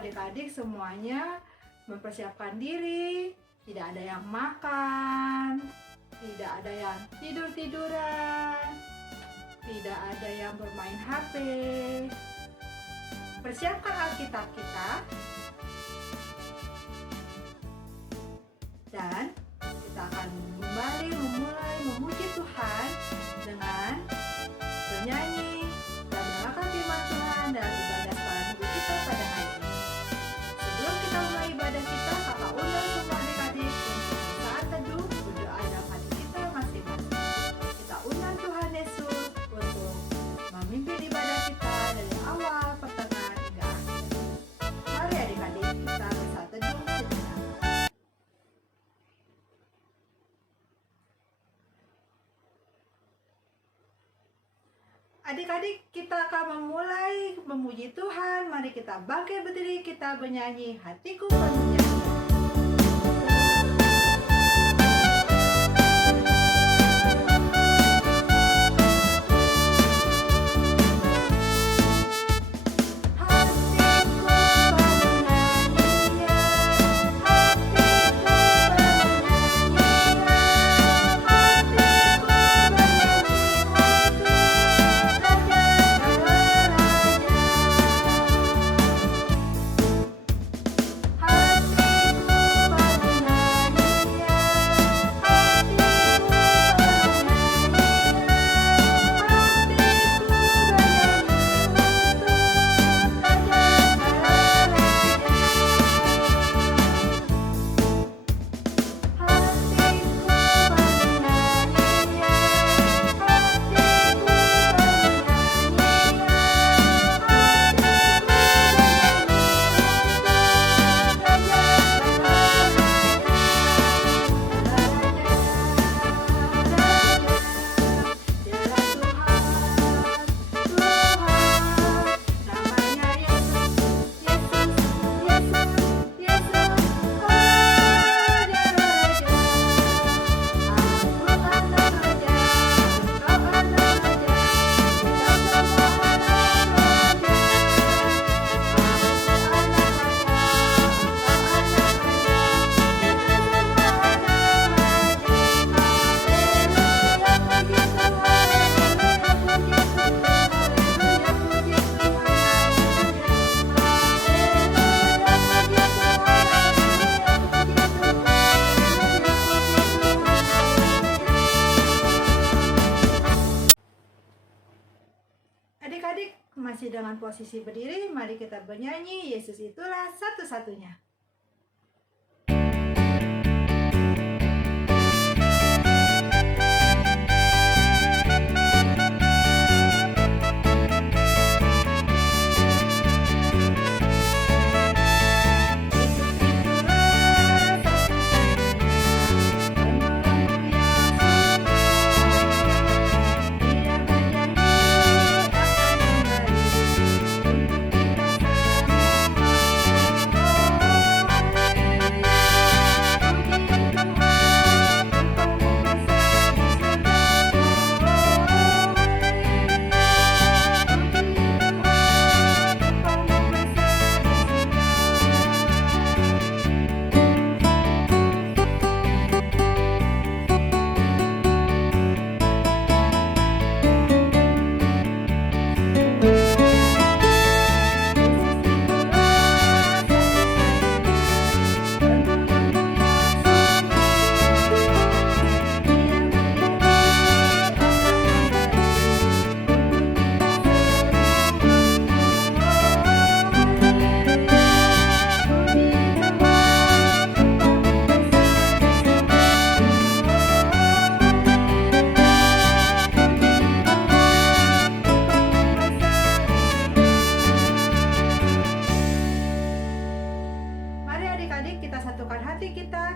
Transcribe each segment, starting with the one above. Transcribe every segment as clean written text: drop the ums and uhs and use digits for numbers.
adik-adik semuanya mempersiapkan diri. Tidak ada yang makan, tidak ada yang tidur-tiduran, tidak ada yang bermain HP. Persiapkan Alkitab kita dan kita akan kembali memulai memuji Tuhan dengan bernyanyi dan mendengarkan firman Tuhan dalam ibadah sekolah minggu kita pada hari ini. Sebelum kita mulai ibadah kita, kakak undang semua adik-adik untuk saat teduh berdoa dalam hati kita masing-masing. Kita undang Tuhan Yesus untuk memimpin ibadah kita dari awal, pertengahan hingga akhir. Mari adik-adik kita bersaat teduh sejenak. Adik-adik, kita akan memulai memuji Tuhan. Mari kita bangkit berdiri, kita bernyanyi Hatiku Penuh Nyanyian. Adik-adik masih dengan posisi berdiri, mari kita bernyanyi Yesus itulah satu-satunya.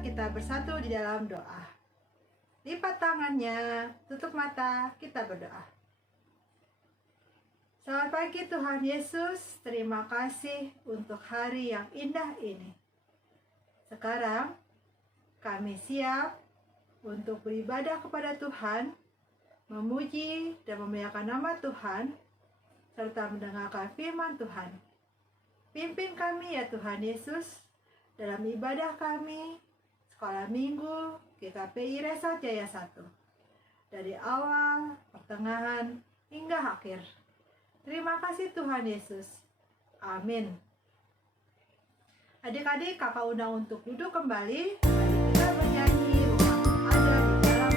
Kita bersatu di dalam doa. Lipat tangannya, tutup mata, kita berdoa. Selamat pagi Tuhan Yesus, terima kasih untuk hari yang indah ini. Sekarang kami siap untuk beribadah kepada Tuhan, memuji dan memuliakan nama Tuhan, serta mendengarkan firman Tuhan. Pimpin kami ya Tuhan Yesus, dalam ibadah kami, sekolah minggu, GKPI Resort Jaya 1. Dari awal, pertengahan, hingga akhir. Terima kasih Tuhan Yesus. Amin. Adik-adik, kakak undang untuk duduk kembali. Mari kita bernyanyi Rumahku Ada di Dalam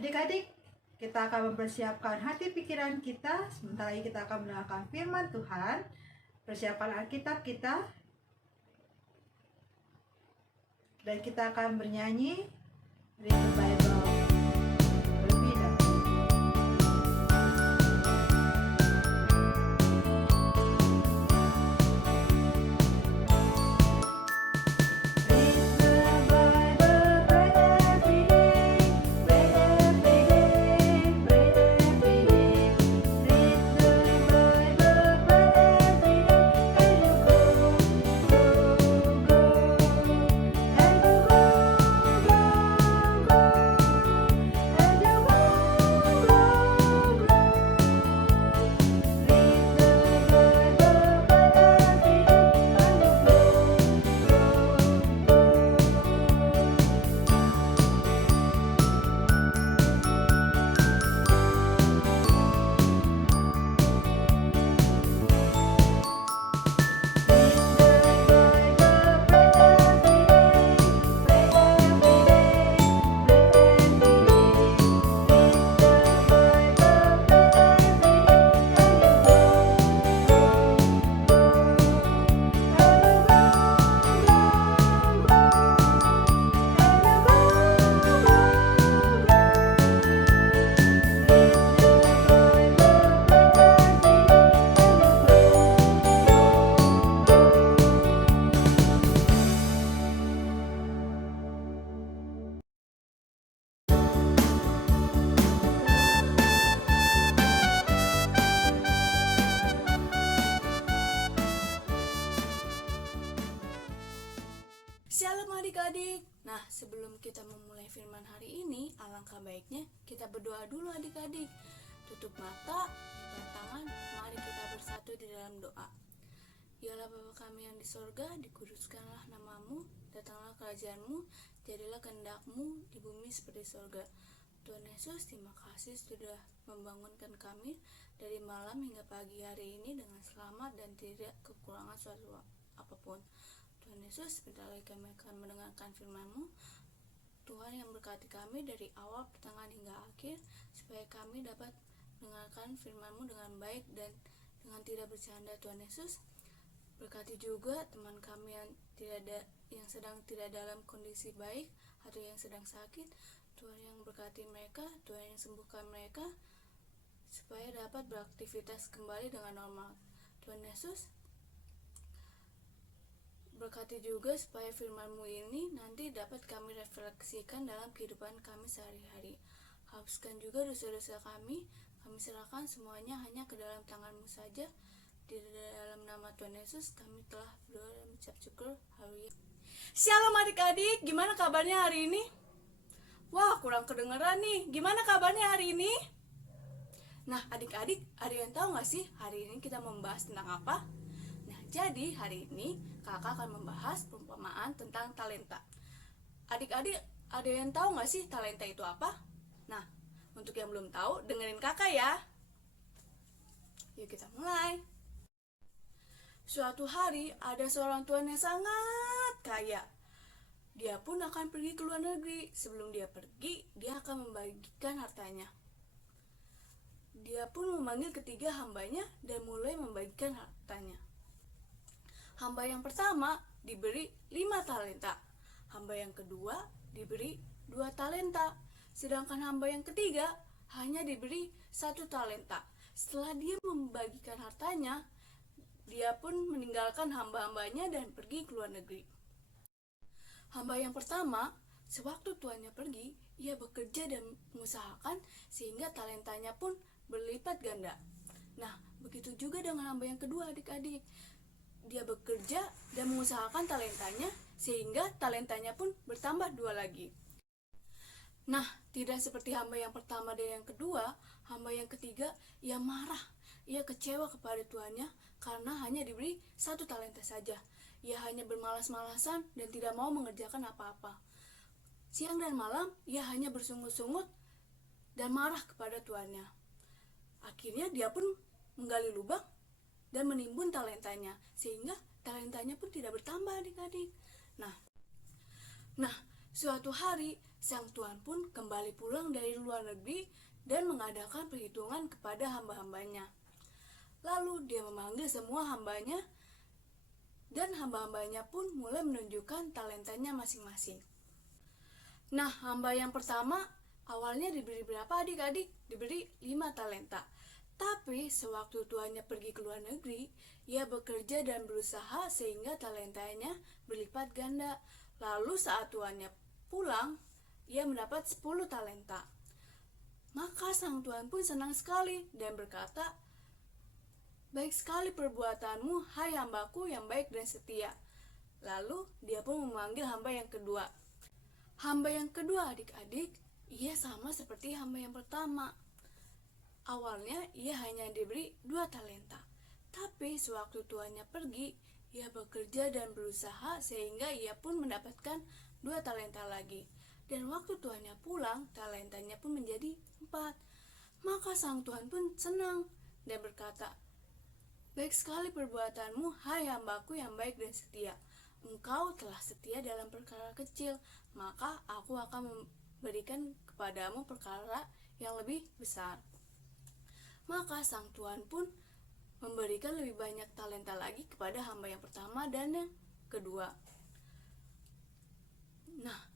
Adik-adik, kita akan mempersiapkan hati pikiran kita. Sementara ini kita akan mendengarkan firman Tuhan. Persiapkan Alkitab kita. Dan kita akan bernyanyi Read the Bible terlebih dahulu. Shalom adik-adik. Nah, sebelum kita memulai firman hari ini, alangkah baiknya kita berdoa dulu adik-adik. Tutup mata, lipat tangan, mari kita bersatu di dalam doa. Yalah Bapa kami yang di sorga, dikuduskanlah namamu, datanglah kerajaanmu, jadilah kehendak-mu di bumi seperti sorga. Tuhan Yesus, terima kasih sudah membangunkan kami dari malam hingga pagi hari ini dengan selamat dan tidak kekurangan suatu apapun. Tuhan Yesus, sebentar lagi kami akan mendengarkan firman-Mu. Tuhan yang berkati kami dari awal, pertengahan hingga akhir, supaya kami dapat mendengarkan firman-Mu dengan baik dan dengan tidak bercanda. Tuhan Yesus, berkati juga teman kami yang sedang tidak dalam kondisi baik atau yang sedang sakit. Tuhan yang berkati mereka, Tuhan yang sembuhkan mereka, supaya dapat beraktivitas kembali dengan normal. Tuhan Yesus, berkati juga supaya firman-Mu ini nanti dapat kami refleksikan dalam kehidupan kami sehari-hari. hapuskan juga dosa-dosa kami serahkan semuanya hanya ke dalam tangan-Mu saja. Di dalam nama Tuhan Yesus kami telah berdoa dan mengucap syukur. Haleluya. Shalom adik-adik, gimana kabarnya hari ini? Wah, kurang kedengeran nih. Gimana kabarnya hari ini? Nah, adik-adik, ada yang tahu gak sih hari ini kita membahas tentang apa? Nah, jadi hari ini kakak akan membahas perumpamaan tentang talenta. Adik-adik, ada yang tahu gak sih talenta itu apa? Nah, untuk yang belum tahu, dengerin kakak ya. Yuk kita mulai. Suatu hari ada seorang tuan yang sangat kaya. Dia pun akan pergi ke luar negeri. Sebelum dia pergi, dia akan membagikan hartanya. Dia pun memanggil ketiga hambanya dan mulai membagikan hartanya. Hamba yang pertama diberi 5 talenta. Hamba yang kedua diberi 2 talenta. Sedangkan hamba yang ketiga hanya diberi 1 talenta. Setelah dia membagikan hartanya, dia pun meninggalkan hamba-hambanya dan pergi ke luar negeri. Hamba yang pertama, sewaktu tuannya pergi, ia bekerja dan mengusahakan sehingga talentanya pun berlipat ganda. Nah, begitu juga dengan hamba yang kedua adik-adik. Dia bekerja dan mengusahakan talentanya sehingga talentanya pun bertambah 2 lagi. Nah, tidak seperti hamba yang pertama dan yang kedua, hamba yang ketiga ia marah. Ia kecewa kepada tuannya karena hanya diberi 1 talenta saja. Ia hanya bermalas-malasan dan tidak mau mengerjakan apa-apa. Siang dan malam ia hanya bersungut-sungut dan marah kepada tuannya. Akhirnya dia pun menggali lubang dan menimbun talentanya sehingga talentanya pun tidak bertambah adik-adik. Nah, suatu hari sang tuan pun kembali pulang dari luar negeri dan mengadakan perhitungan kepada hamba-hambanya. Lalu dia memanggil semua hambanya dan hamba-hambanya pun mulai menunjukkan talentanya masing-masing. Nah, hamba yang pertama awalnya diberi berapa adik-adik? Diberi 5 talenta. Tapi sewaktu tuannya pergi ke luar negeri, ia bekerja dan berusaha sehingga talentanya berlipat ganda. Lalu saat tuannya pulang, ia mendapat 10 talenta. Maka sang tuan pun senang sekali dan berkata, "Baik sekali perbuatanmu, hai hambaku yang baik dan setia." Lalu dia pun memanggil hamba yang kedua. Hamba yang kedua adik-adik, ia sama seperti hamba yang pertama. Awalnya ia hanya diberi 2 talenta. Tapi sewaktu tuannya pergi, ia bekerja dan berusaha sehingga ia pun mendapatkan 2 talenta lagi. Dan waktu tuannya pulang, talentanya pun menjadi 4. Maka sang tuan pun senang dan berkata, "Baik sekali perbuatanmu, hai hambaku yang baik dan setia. Engkau telah setia dalam perkara kecil, maka aku akan memberikan kepadamu perkara yang lebih besar." Maka sang tuan pun memberikan lebih banyak talenta lagi kepada hamba yang pertama dan yang kedua. Nah,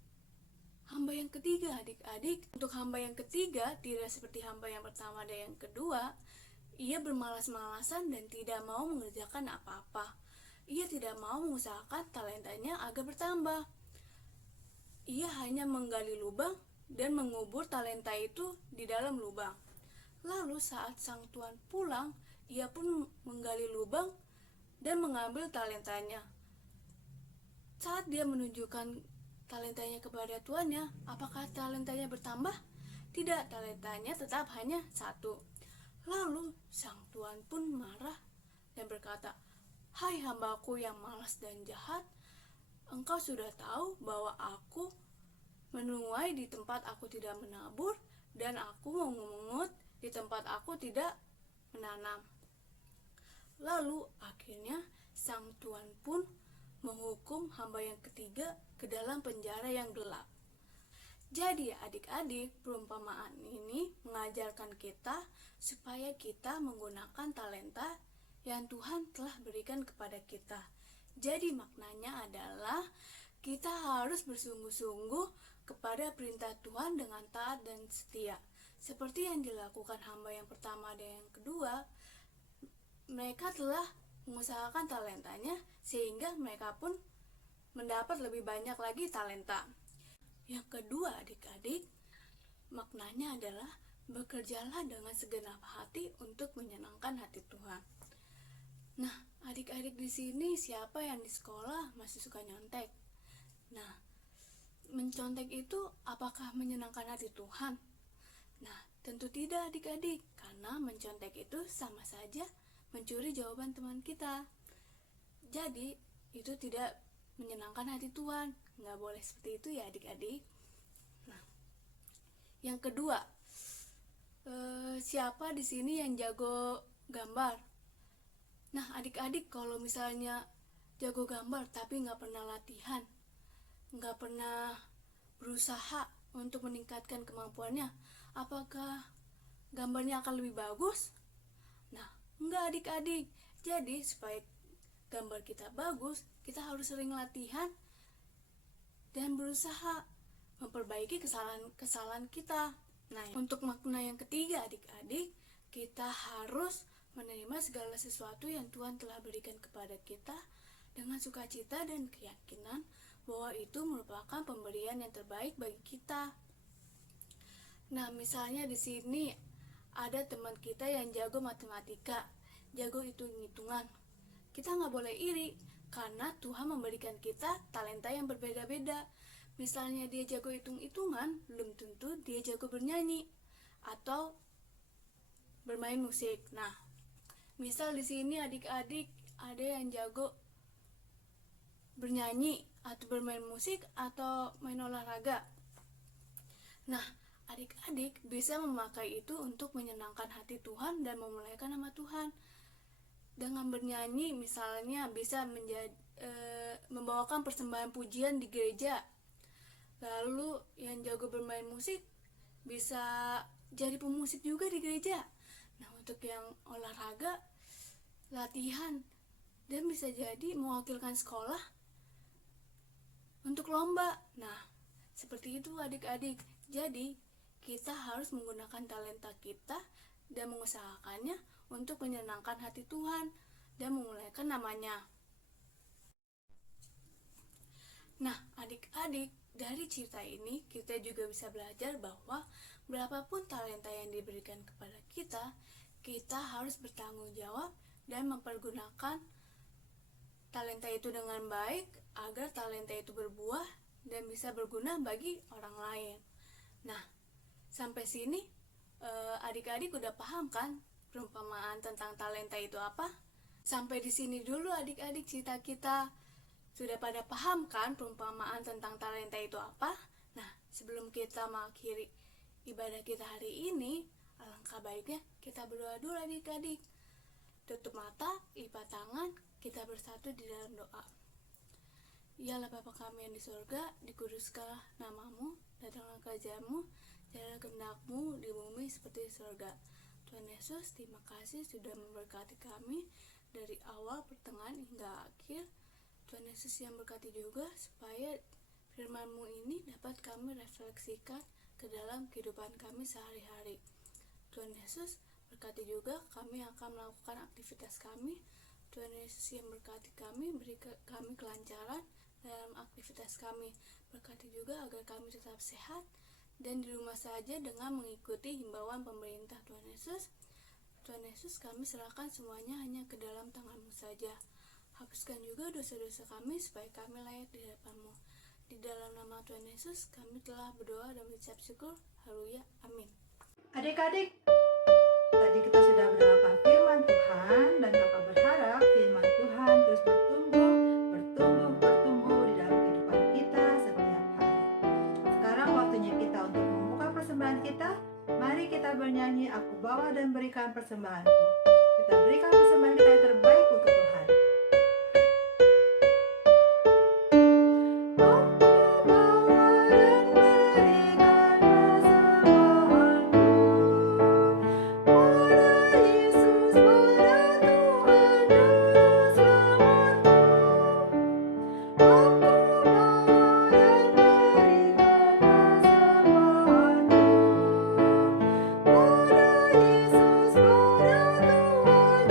hamba yang ketiga adik-adik, untuk hamba yang ketiga tidak seperti hamba yang pertama dan yang kedua. Ia bermalas-malasan dan tidak mau mengerjakan apa-apa. Ia tidak mau mengusahakan talentanya agar bertambah. Ia hanya menggali lubang dan mengubur talenta itu di dalam lubang. Lalu saat sang tuan pulang, ia pun menggali lubang dan mengambil talentanya. Saat dia menunjukkan talentanya kepada tuannya, apakah talentanya bertambah? Tidak, talentanya tetap hanya 1. Lalu sang tuan pun marah dan berkata, "Hai hambaku yang malas dan jahat, engkau sudah tahu bahwa aku menuai di tempat aku tidak menabur dan aku memungut di tempat aku tidak menanam." Lalu akhirnya sang tuan pun menghukum hamba yang ketiga ke dalam penjara yang gelap. Jadi adik-adik, perumpamaan ini mengajarkan kita supaya kita menggunakan talenta yang Tuhan telah berikan kepada kita. Jadi maknanya adalah kita harus bersungguh-sungguh kepada perintah Tuhan dengan taat dan setia. Seperti yang dilakukan hamba yang pertama dan yang kedua, mereka telah mengusahakan talentanya sehingga mereka pun mendapat lebih banyak lagi talenta. Yang kedua adik-adik, maknanya adalah bekerjalah dengan segenap hati untuk menyenangkan hati Tuhan. Nah, adik-adik di sini siapa yang di sekolah masih suka nyontek? Nah, mencontek itu apakah menyenangkan hati Tuhan? Nah, tentu tidak adik-adik, karena mencontek itu sama saja mencuri jawaban teman kita. Jadi, itu tidak menyenangkan hati Tuhan. Nggak boleh seperti itu ya adik-adik. Nah, yang kedua, siapa di sini yang jago gambar? Nah, adik-adik kalau misalnya jago gambar tapi nggak pernah latihan, nggak pernah berusaha untuk meningkatkan kemampuannya, apakah gambarnya akan lebih bagus? Nah, enggak adik-adik. Jadi supaya gambar kita bagus, kita harus sering latihan dan berusaha memperbaiki kesalahan-kesalahan kita. Nah, untuk makna yang ketiga adik-adik, kita harus menerima segala sesuatu yang Tuhan telah berikan kepada kita dengan sukacita dan keyakinan bahwa itu merupakan pemberian yang terbaik bagi kita. Nah, misalnya di sini ada teman kita yang jago matematika, jago hitung-hitungan. Kita nggak boleh iri, karena Tuhan memberikan kita talenta yang berbeda-beda. Misalnya dia jago hitung-hitungan, belum tentu dia jago bernyanyi atau bermain musik. Nah, misal di sini adik-adik ada yang jago bernyanyi atau bermain musik atau main olahraga. Nah, adik-adik bisa memakai itu untuk menyenangkan hati Tuhan dan memuliakan nama Tuhan. Dengan bernyanyi misalnya bisa membawakan persembahan pujian di gereja. Lalu yang jago bermain musik bisa jadi pemusik juga di gereja. Nah, untuk yang olahraga, latihan, dan bisa jadi mewakilkan sekolah untuk lomba. Nah, seperti itu adik-adik. Jadi, kita harus menggunakan talenta kita dan mengusahakannya untuk menyenangkan hati Tuhan dan memuliakan namanya. Nah, adik-adik, dari cerita ini kita juga bisa belajar bahwa berapapun talenta yang diberikan kepada kita, kita harus bertanggung jawab dan mempergunakan talenta itu dengan baik agar talenta itu berbuah dan bisa berguna bagi orang lain. Nah, sampai sini adik-adik udah paham kan perumpamaan tentang talenta itu apa? Sampai di sini dulu adik-adik cerita kita. Sudah pada paham kan perumpamaan tentang talenta itu apa? Nah, sebelum kita mengakhiri ibadah kita hari ini, alangkah baiknya kita berdoa dulu adik-adik. Tutup mata, lipat tangan, kita bersatu di dalam doa. Yalah Bapa kami yang di surga, dikuduskanlah namamu, datanglah kerajaanmu, jadilah kehendakmu di bumi seperti di surga. Tuhan Yesus, terima kasih sudah memberkati kami dari awal, pertengahan hingga akhir. Tuhan Yesus yang berkati juga supaya firman-Mu ini dapat kami refleksikan ke dalam kehidupan kami sehari-hari. Tuhan Yesus berkati juga kami akan melakukan aktivitas kami. Tuhan Yesus yang berkati kami, beri kami kelancaran dalam aktivitas kami. Berkati juga agar kami tetap sehat dan di rumah saja dengan mengikuti himbauan pemerintah. Tuhan Yesus, kami serahkan semuanya hanya ke dalam tangan-Mu saja. Hapuskan juga dosa-dosa kami supaya kami layak di hadapan-Mu. Di dalam nama Tuhan Yesus kami telah berdoa dan mengucap syukur. Haleluya. Amin. Adik-adik, tadi kita sudah mendengarkan firman Tuhan dan kakak berharap firman Tuhan terus bertumbuh di dalam kehidupan kita setiap hari. Sekarang waktunya kita untuk membuka persembahan kita. Mari kita bernyanyi, aku bawa dan berikan persembahanku. Kita berikan persembahan kita yang terbaik untuk Tuhan. Yesus pada Tuhan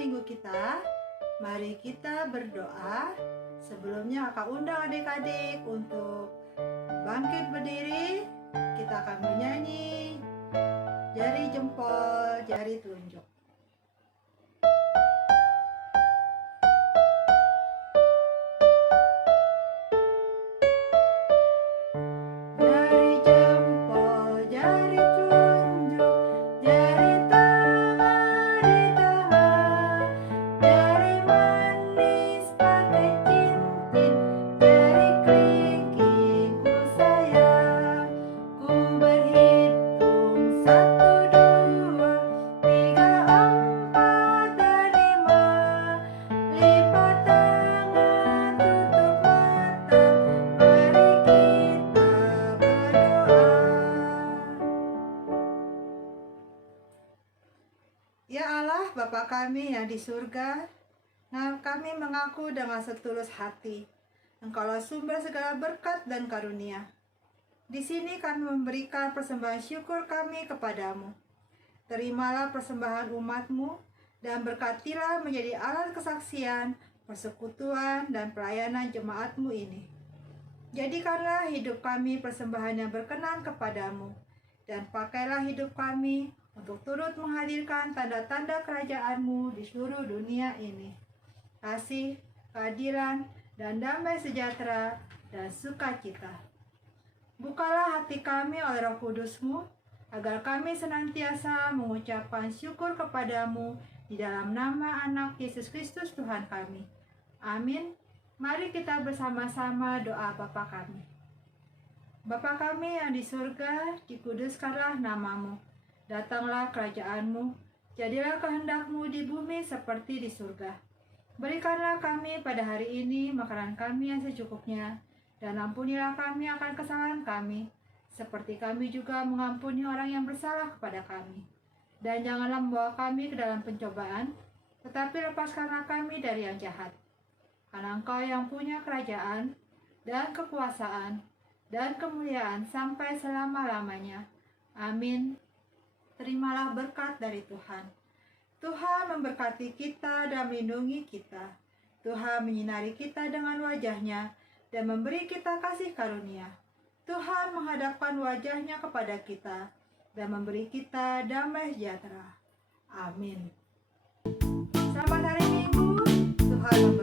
minggu kita. Mari kita berdoa. Sebelumnya Kakak undang adik-adik untuk bangkit berdiri. Kita akan bernyanyi jari jempol, jari telunjuk. Jari jempol, jari telunjuk, jari tangan di tengah, jari manis pakai cincin, jari kelingking ku sayang. Ku berhitung 1, 2, 3, 4, dan 5. Lipat tangan, tutup mata, mari kita berdoa. Ya Allah, Bapa kami yang di surga, kami mengaku dengan setulus hati, Engkaulah sumber segala berkat dan karunia. Di sini kami memberikan persembahan syukur kami kepadamu. Terimalah persembahan umat-Mu dan berkatilah menjadi alat kesaksian, persekutuan, dan pelayanan jemaat-Mu ini. Jadikanlah hidup kami persembahan yang berkenan kepadamu, dan pakailah hidup kami untuk turut menghadirkan tanda-tanda kerajaan-Mu di seluruh dunia ini. Kasih, keadilan, dan damai sejahtera, dan sukacita. Bukalah hati kami oleh Roh Kudus-Mu, agar kami senantiasa mengucapkan syukur kepadamu di dalam nama Anak Yesus Kristus Tuhan kami. Amin. Mari kita bersama-sama doa Bapa kami. Bapa kami yang di surga, dikuduskanlah namamu. Datanglah kerajaan-Mu, jadilah kehendak-Mu di bumi seperti di surga. Berikanlah kami pada hari ini makanan kami yang secukupnya, dan ampunilah kami akan kesalahan kami, seperti kami juga mengampuni orang yang bersalah kepada kami. Dan janganlah membawa kami ke dalam pencobaan, tetapi lepaskanlah kami dari yang jahat. Karena Engkau yang punya kerajaan, dan kekuasaan, dan kemuliaan sampai selama-lamanya. Amin. Terimalah berkat dari Tuhan. Tuhan memberkati kita dan melindungi kita. Tuhan menyinari kita dengan wajah-Nya dan memberi kita kasih karunia. Tuhan menghadapkan wajah-Nya kepada kita dan memberi kita damai sejahtera. Amin. Selamat hari Minggu. Tuhan memberkati.